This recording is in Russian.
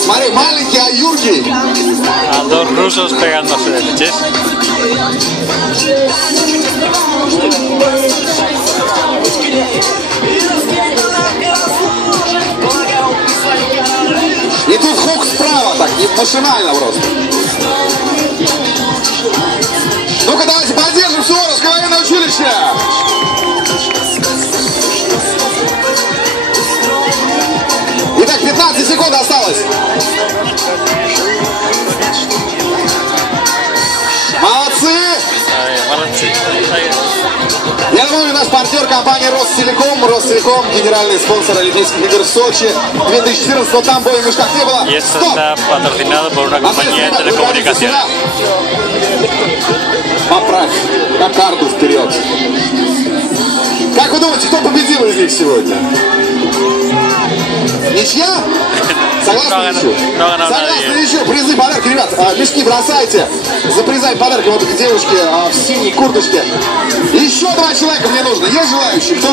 Смотри, маленький, а Юргий. A dos rusos pegándose de leches. И тут хук справа, так, машинально просто. Ну-ка, давайте поддержим Суворовское военное училище. Итак, 15 секунд осталось. Молодцы! Молодцы. Я напомню, наш партнер компания Ростелеком. Ростелеком, генеральный спонсор Олимпийских игр в Сочи 2014, но там боя в мешках не было. Y esto está patrocinado por una compañía de telecomunicaciones. Поправь кокарду вперед. Как вы думаете, кто победил из них сегодня? Ничья? Согласны ничью? Согласны ничью. Призы, подарки, ребят. Мешки бросайте. За призами, подарки вот к девушке в синей курточке. Еще 2 человека мне нужно. Есть желающие? Кто?